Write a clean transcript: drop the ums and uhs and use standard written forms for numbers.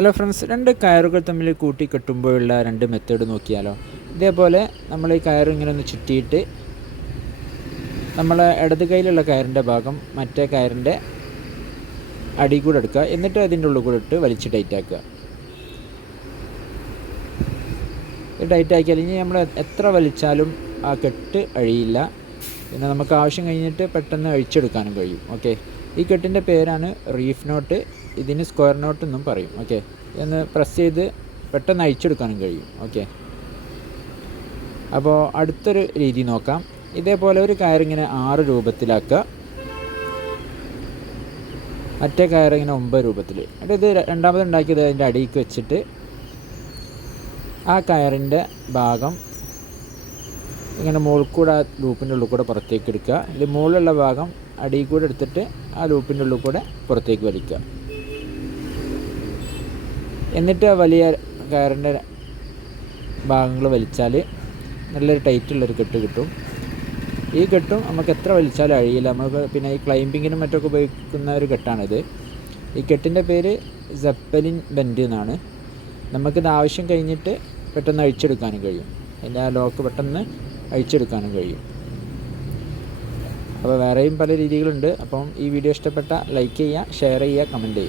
Hello friends, രണ്ട് കയറുകൾ തമ്മിൽ കൂട്ടി കെട്ടുമ്പോഴുള്ള രണ്ട് മെത്തേഡ് നോക്കിയാലോ. ഇതേപോലെ നമ്മൾ ഈ കയർ ഇങ്ങനെ ഒന്ന് ചുറ്റിയിട്ട് നമ്മളെ ഇടത് കയ്യിലുള്ള കയറിൻ്റെ ഭാഗം മറ്റേ കയറിൻ്റെ അടി കൂടെ എടുക്കുക. എന്നിട്ട് അതിൻ്റെ ഉള്ളിൽ കൂടെ ഇട്ട് വലിച്ച് ടൈറ്റാക്കുക. ടൈറ്റ് ആക്കിയാൽ ഇനി നമ്മൾ എത്ര വലിച്ചാലും ആ കെട്ട് അഴിയില്ല. പിന്നെ നമുക്ക് ആവശ്യം കഴിഞ്ഞിട്ട് പെട്ടെന്ന് അഴിച്ചെടുക്കാനും കഴിയും. ഓക്കെ, ഈ കെട്ടിൻ്റെ പേരാണ് റീഫ് നോട്ട്. ഇതിന് സ്ക്വയർ നോട്ട് എന്നും പറയും. ഓക്കെ, ഇതൊന്ന് പ്രസ് ചെയ്ത് പെട്ടെന്ന് അഴിച്ചെടുക്കാനും കഴിയും. ഓക്കെ, അപ്പോൾ അടുത്തൊരു രീതി നോക്കാം. ഇതേപോലെ ഒരു കയറിങ്ങനെ 6 രൂപത്തിലാക്കുക, മറ്റേ കയറിങ്ങനെ 9 രൂപത്തിൽ. എന്നിട്ട് ഇത് രണ്ടാമത് ഉണ്ടാക്കിയത് അതിൻ്റെ അടിയിലേക്ക് വെച്ചിട്ട് ആ കയറിൻ്റെ ഭാഗം ഇങ്ങനെ മുകളിൽ കൂടെ ആ ലൂപ്പിൻ്റെ ഉള്ളിൽ കൂടെ പുറത്തേക്ക് എടുക്കുക. ഇത് മുകളിലുള്ള ഭാഗം അടിയിൽ കൂടെ എടുത്തിട്ട് ആ ലൂപ്പിൻ്റെ ഉള്ളിൽ കൂടെ പുറത്തേക്ക് വലിക്കുക. എന്നിട്ട് ആ വലിയ കയറിൻ്റെ ഭാഗങ്ങൾ വലിച്ചാൽ നല്ലൊരു ടൈറ്റുള്ളൊരു കെട്ട് കിട്ടും. ഈ കെട്ടും നമുക്ക് എത്ര വലിച്ചാലും അഴിയില്ല. നമുക്ക് പിന്നെ ഈ ക്ലൈമ്പിങ്ങിനും മറ്റൊക്കെ ഉപയോഗിക്കുന്ന ഒരു കെട്ടാണിത്. ഈ കെട്ടിൻ്റെ പേര് സെപ്പലിൻ ബെൻഡ് എന്നാണ്. നമുക്കിത് ആവശ്യം കഴിഞ്ഞിട്ട് പെട്ടെന്ന് അഴിച്ചെടുക്കാനും കഴിയും. അതിൻ്റെ ആ ലോക്ക് പെട്ടെന്ന് അഴിച്ചെടുക്കാനും കഴിയും. അപ്പോൾ വേറെയും പല രീതികളുണ്ട്. അപ്പം ഈ വീഡിയോ ഇഷ്ടപ്പെട്ട ലൈക്ക് ചെയ്യുക, ഷെയർ ചെയ്യുക, കമൻറ്റ് ചെയ്യുക.